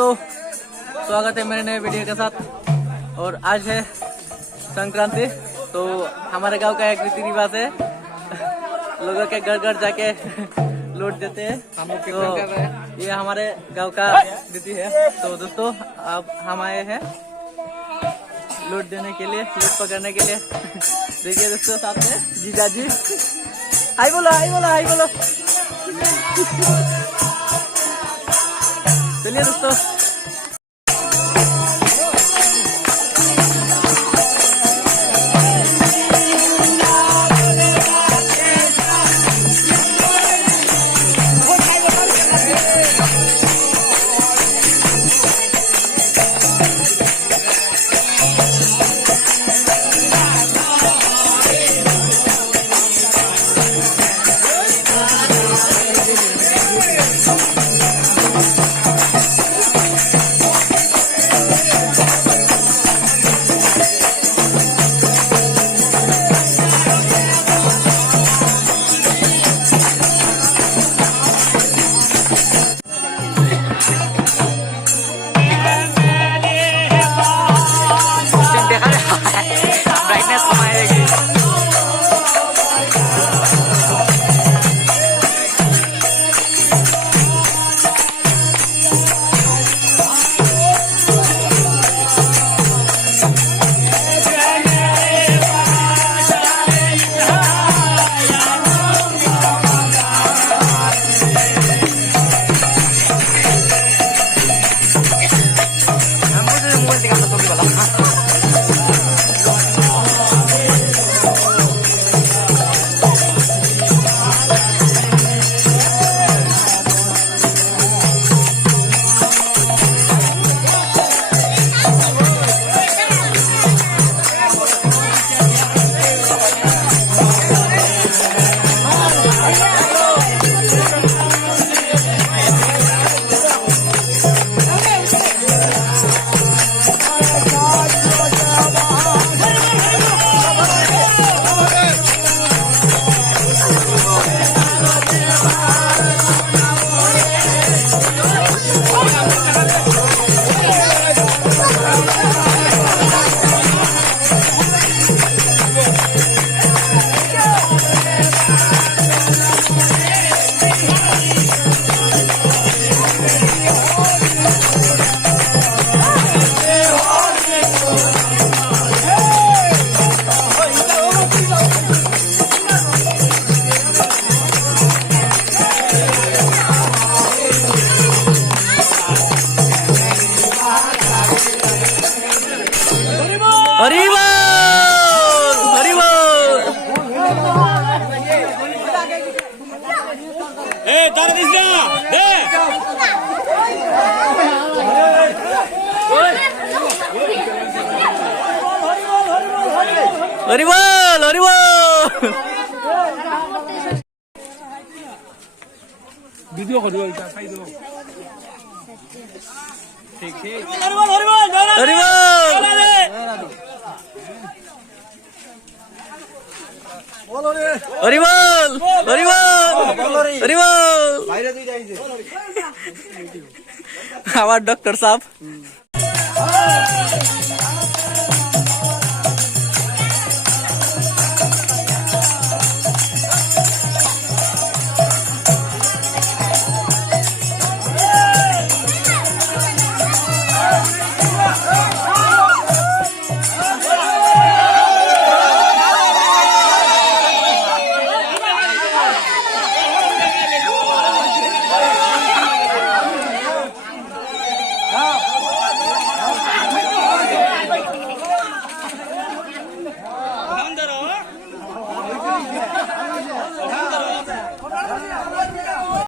दोस्तों, स्वागत है मेरे नए वीडियो के साथ। और आज है संक्रांति, तो हमारे गांव का एक रीति रिवाज है, लोगों के घर घर जाके लूट देते हैं। तो ये हमारे गांव का रीति है। तो दोस्तों, अब हम आए हैं लूट देने के लिए, लूट पकड़ने के लिए। देखिए दोस्तों, साथ में जीजा जी। हाय बोलो, हाय बोलो, हाय बोलो। चलिए दोस्तों, ब्राइटनेस कमाएगी। हरी बोल, हरी बोल। ए तारा दिसना दे। हरी बोल, हरी बोल। वीडियो कर दो, इधर साइड दो। ठीक ठीक। हरी बोल, हरी बोल। हरी बोल, हरी बोल, हरी बोल। हमारे डॉक्टर साहब।